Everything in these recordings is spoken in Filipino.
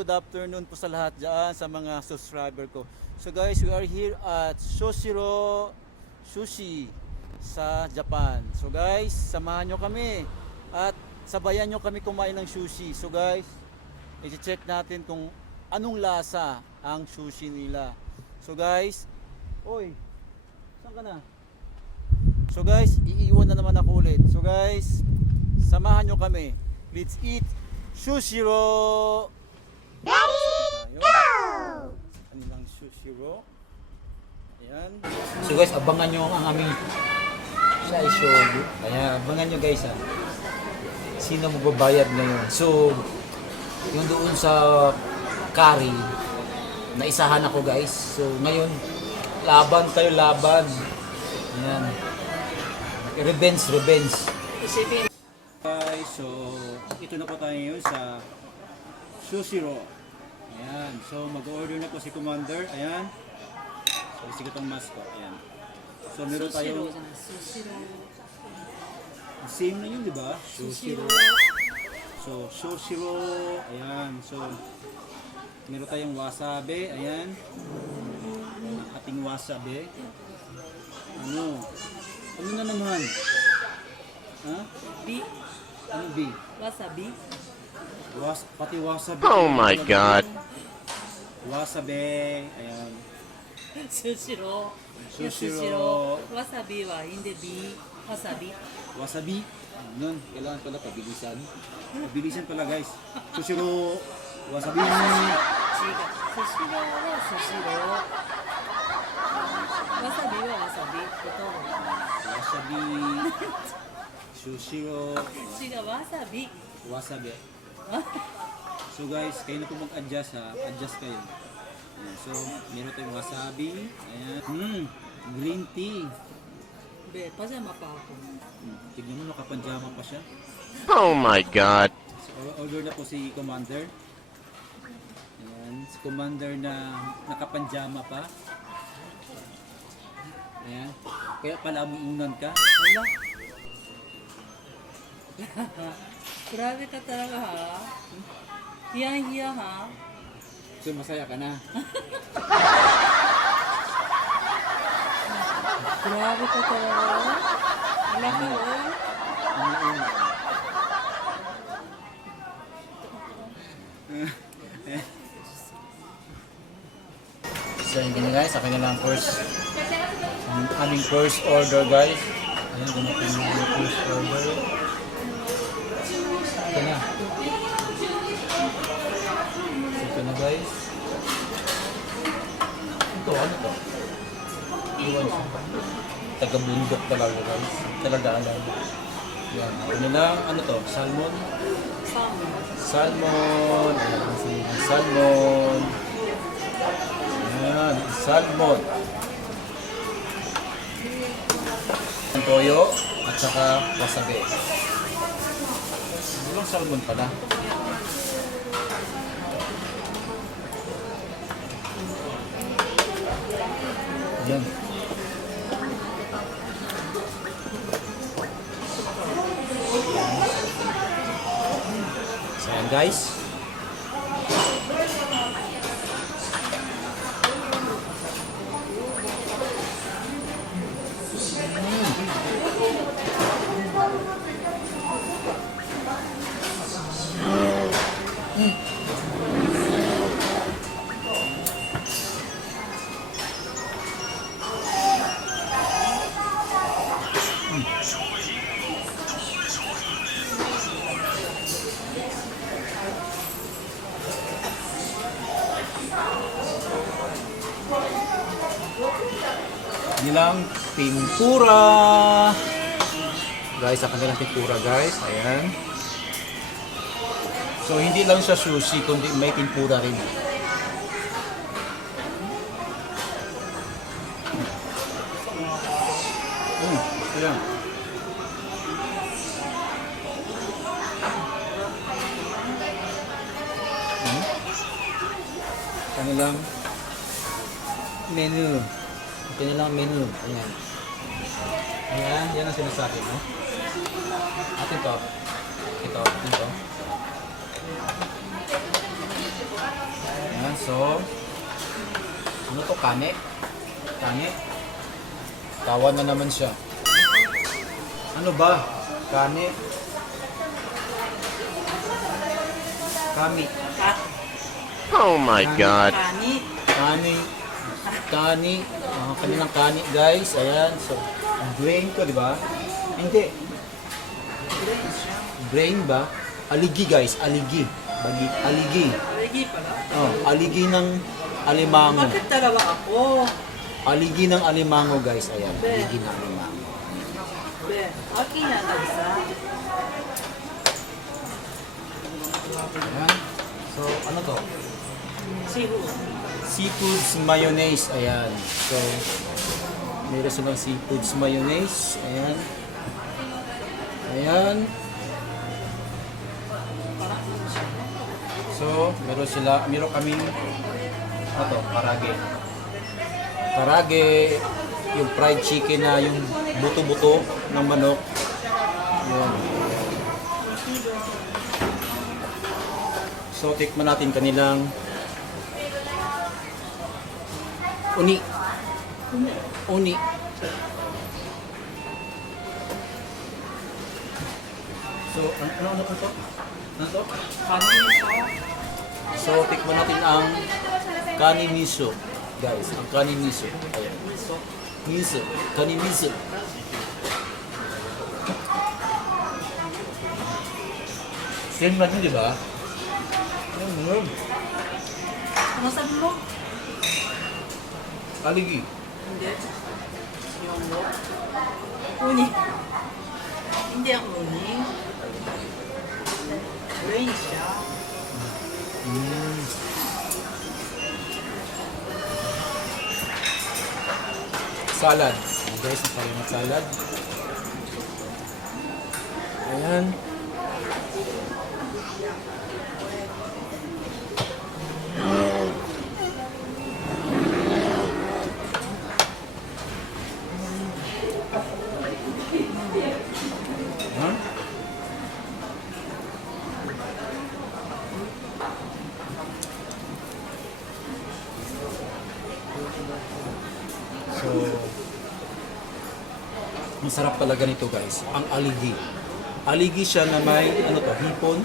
good afternoon po sa lahat dyan, sa mga subscriber ko. So guys, we are here at Shoshiro Sushi sa Japan. So guys, samahan nyo kami at sabayan nyo kami kumain ng sushi. So guys, i-check natin kung anong lasa ang sushi nila. So guys, oy, saan ka na? So guys, iiwan na naman ako ulit. So guys, samahan nyo kami. Let's eat Shoshiro! Daddy, go! Ano lang Shoshiro? Ayan. So guys, abangan nyo ang aming shaishoyu. Ayan, abangan nyo guys ha. Sino magbabayad ngayon? So, yung doon sa curry, naisahan ako guys. So, ngayon, laban kayo, laban. Ayan. Revenge. Guys, so ito na po tayo ngayon sa Shoshiro. Ayan, so mag-order na po si Commander. Ayan. So isigat ang mascot. Ayan. So meron tayo same na yun, di ba? Shoshiro. So Shoshiro. Ayan. So meron tayong wasabi. Ayan. Ating wasabi. Ano na naman? Ha? B. Ano B? Wasabi. Pati wasabi. Oh my God. Wasabi. Ayan. Shoshiro. Wasabi wa hindi B. Wasabi. Wasabi. Yun. Kailangan pala pabilisan. Pabilisan pala guys. Shoshiro. Wasabi. Chiga. Shoshiro wa Shoshiro. Wasabi wa wasabi. Ito. Wasabi. Shoshiro. Chiga wasabi. Wasabi. So guys, kayo na po mag-adjust ha. Adjust kayo. Ayan. So, meron tayong wasabi. Ayan. Green tea. Be, pajama pa ako. Tignan mo, nakapanjama pa siya. Oh my God. So, order na po si Commander. Ayan. Si Commander na nakapanjama pa. Ayan. Kaya pala umuunan ka. Wala. Grabe ka talaga ha. Hiya ha. So, masaya ka na. Grabe ka talaga. Wala ka oh. Umuunan. So, yun na guys. Akin na lang first. Ang aming first order guys. Ayan, gumawa yung aming first order. Ito na. So, ito na guys. Ito, ano to? Iwan siya. Taga-bundok talaga guys. Talaga alam. Yan. Ano lang, ano to? Salmon? Salmon. Ayan, salmon. Ayan, salmon. Ang toyo at saka wasabi. Walang salmon pala. Yan. So yan guys. Nilang tempura. Guys, ang kanilang tempura guys. Ayan. So, hindi lang siya sushi, kundi may tempura rin. Ayan. Kanilang menu. Ito nilang menu. Ayan. Ayan, yan ang sinasabi, no? At ito. Ito. Ayan, so ano to? Kane? Kane? Tawa na naman siya. Ano ba? Kane? Kami. Oh my God. Kani. Kani. Kani. Kanilang kani, guys. Ayan. So, brain ko, di ba? Hindi. Brain ba? Aligi, guys. Aligi. Aligi. Aligi pala. Oh, aligi ng alimango. Bakit dalawa ako? Aligi ng alimango, guys. Ayan. Aligi ng alimango. Be, okay na isa. Ayan. So, ano to? Seafood. Seafoods mayonnaise. Ayan. So, meron silang seafoods mayonnaise. Ayan. Ayan. So, meron kaming ano to? Karage. Karage, yung fried chicken na yung buto-buto ng manok. Ayan. So, tikman natin kanilang uni. Uni. So, ano po to? Ano to? Kani siya. So, tikman natin ang kani miso. Guys, ang kani miso. Ayan. Miso. Kani miso. Same lang yun, di ba? Ano sabi mo? Aligi. Hindi. Yung mo? Uni. Hindi ang uni. Brain siya. Salad. Guys, ang ng salad. Ayan. Huh? So, masarap talaga nito, guys. Ang aligi. Aligi siya na may, ano to, hipon.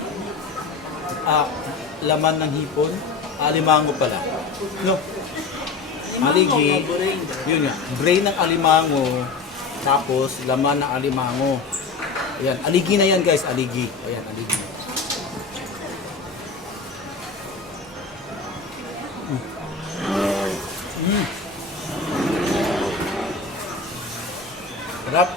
Laman ng hipon. Alimango pala. No. Aligi. Yun nga. Brain ng alimango. Tapos, laman ng alimango. Ayan. Aligi na yan, guys. Aligi. Ayan, aligi. Sarap.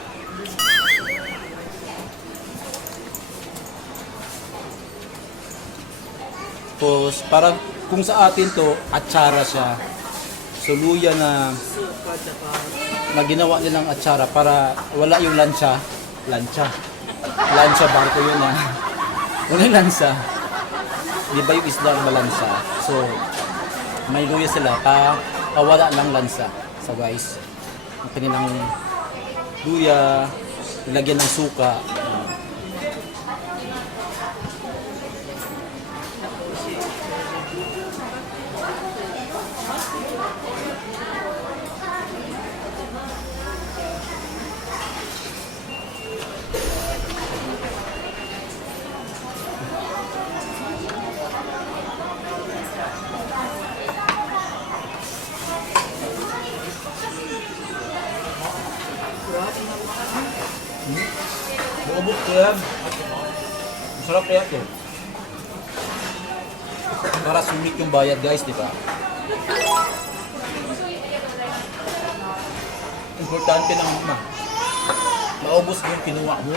Tapos, parang kung sa atin to, atsara siya. So, luya na ginawa nilang atsara para wala yung lansa. Lansa, barko yun ha. Wala yung lansa. Di ba yung isda ang malansa? So, may luya sila wala lang lansa. So guys, ang kanilang luya, nilagyan ng suka. Buobok ko yan. Masarap kaya ito. Para sumit yung bayad, guys, di ba? Importante lang maubos mo yung kinuha mo.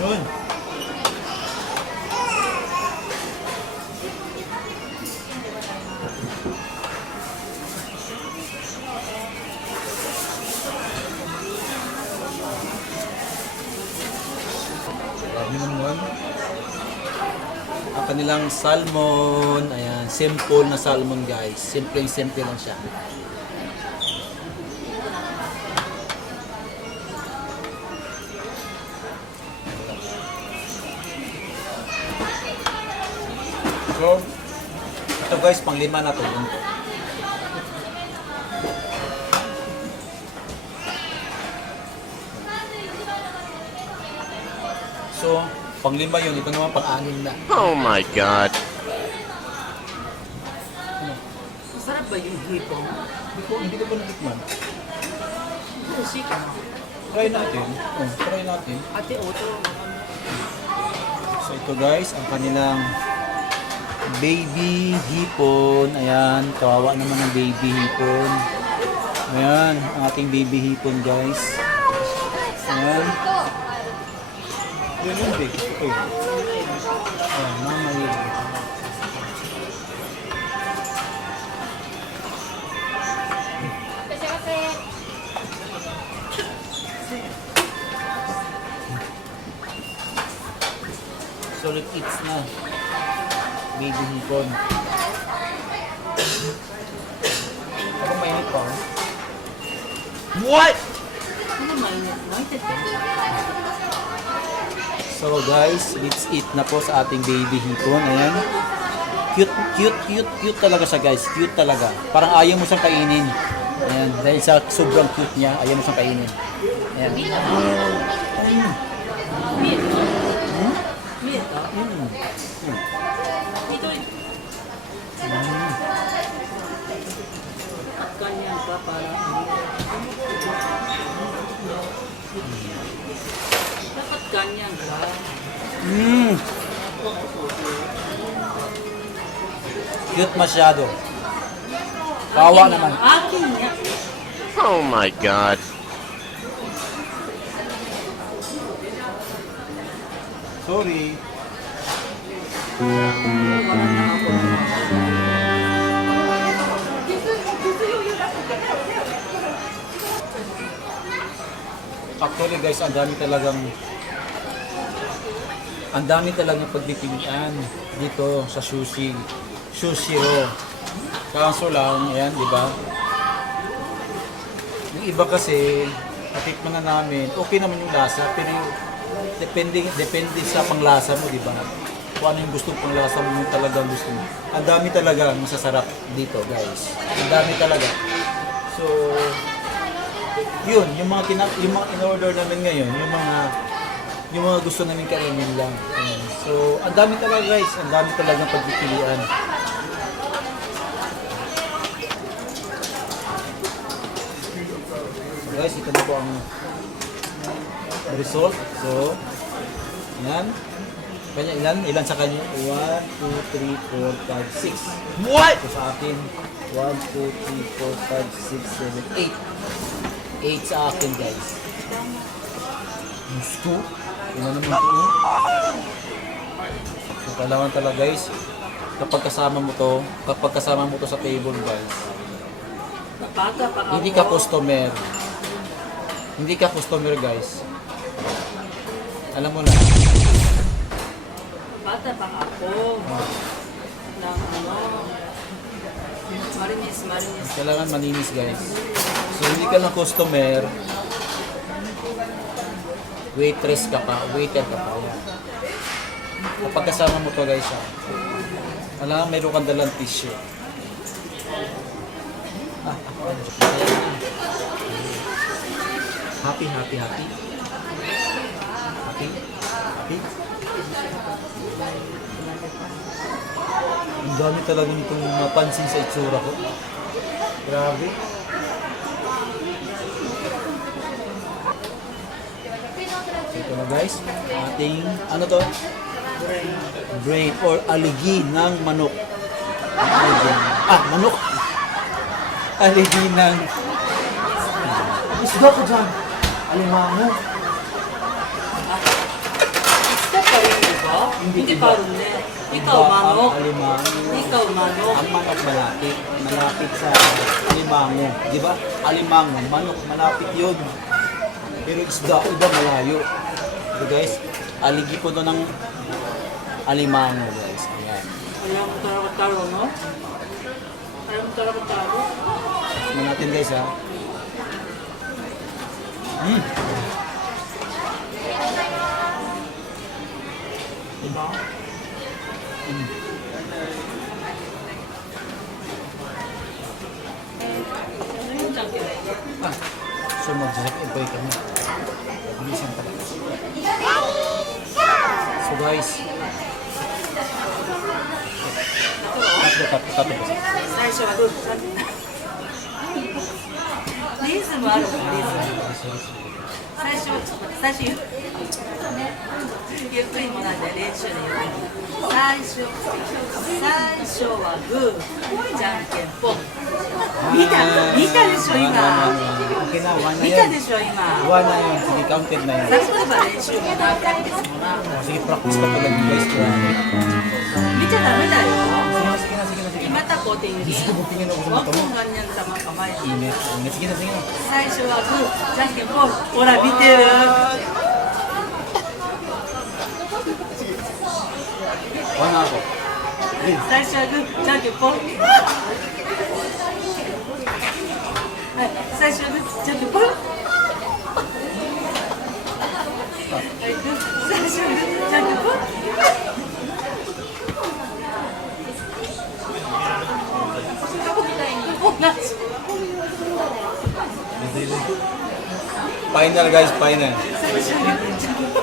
Yun. Grabe naman. Ang kanilang salmon. Ayan, simple na salmon, guys. Simple lang siya. So, Ito guys, pang 5 na to. So, pang 5 yun. Ito naman pang 6 na. Oh my God. Masarap ba yung hipon? Hindi ko pa natikman. Sushi ka. Try natin. Oh, try natin. Ate Otto. So ito guys, ang kanilang baby hipon. Ayan, kawawa naman ng baby hipon. Ayan, ang ating baby hipon guys. Ayan. Yun yun, big. Ito yun. Ayan, mamaya. Solid eats na. Baby hipon. Ako mainit pa. Oh. What? Ano mainit? Mainit ka. So guys, let's eat na po sa ating baby hipon. Ayan. Cute talaga siya guys. Cute talaga. Parang ayaw mo siyang kainin. Ayan. Dahil sa sobrang cute niya, ayaw mo siyang kainin. Ayan. Meat. Meat, ah? Ito. At ganyan ka para. Dapat ganyan ka. Cute masyado. Kawa naman. Akin niya. Oh my God. Sorry. Actually guys, ang dami talagang pagpipilian dito sa sushi. Sushiro. Kaso lang, ayan, di ba? Yung iba kasi, natikman na namin, okay naman yung lasa, pero depende sa panglasa mo, di ba? Kung ano yung gusto panglasa mo, yung talagang gusto mo. Ang dami talaga masasarap dito, guys. Ang dami talaga. So, yun, yung mga in-order namin ngayon, yung mga gusto namin kainin lang. Ayan. So, ang dami talaga guys, ang dami talagang pagpipilian. So guys, ito na po ang result. So, yan. Kanya ilan sa kanya? 1, 2, 3, 4, 5, 6. What? So sa akin, 1, 2, 3, 4, 5, 6, 7, 8. 8 sa akin guys. Gusto? Yun na naman ito. So kailangan talaga guys, kapag kasama mo to sa table guys, Bata pa ako. Hindi ka customer guys. Alam mo na. Bata pa ako. Ng ano. Marinis. Kailangan maninis guys. So hindi ka lang customer, waitress ka pa, waiter ka pa. Yan. Kapag kasama mo to guys, alam mayroon kang dalang tissue. Happy. Ang dami talaga nitong mapansin sa itsura ko. Grabe. So ito na guys, ating, ano to? Brain or aligi ng manok. Manok! Aligi ng... Isda ko dyan! Alimango! Isda pa rin, di ba? Hindi pa rin eh. Ikaw, manok. Alimango. Ikaw, manok. Ang manok malapit. Malapit sa alimango. Di ba? Alimango, manok, malapit yun. Pero isda, iba malayo. So guys, aligi po doon ng alimango guys. Ayan. Ayaw mo taro, no? Ayaw mo taro. Tignan natin guys ha. Diba? So mag-enjoy kami. Bilisan talaga. So guys, tatlo ba siya? 最初はグー。リズムあるのリズム。最初ちょっと待って最初ゆっくりもなんで練習で最初はグーじゃんけんぽん。見たでしょ今。 Okay na, one na 見た yun. でしょ今。 One na yun. Sige, counted na yun. 最初から練習も何回もですもんな。 Sige, practice pa talaga guys. Sige, 見ちゃダメだよ。 sige na, sige na, sige na. Mata ko tingin. Tingin ako sa Huwag mata mo. mong ganyan sa mga kamay. Init. Sige na, sige na. 最初はグー、じゃんけんぽん。ほら見てる。 One na ako. 最初はグー、じゃんけんぽん。はい、最初はグー、じゃんけんぽん。はい、グー、最初はグー、じゃんけんぽん。同じ。 Final guys, final. 最初はグー、じゃんけんぽん。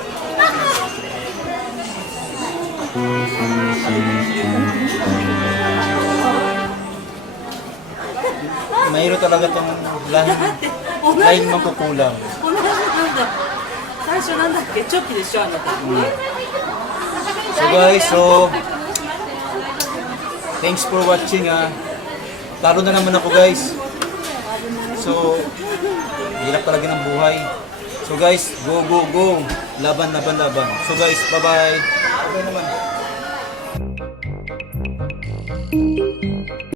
Mayroon talaga tong line magkukulang. 同じなんだ。最初なんだっけチョキでしょあなた。 So guys, so thanks for watching Talo na naman ako guys. So hirap talaga ng buhay. So guys, go go go. Laban laban laban. So guys, bye bye. Bye naman.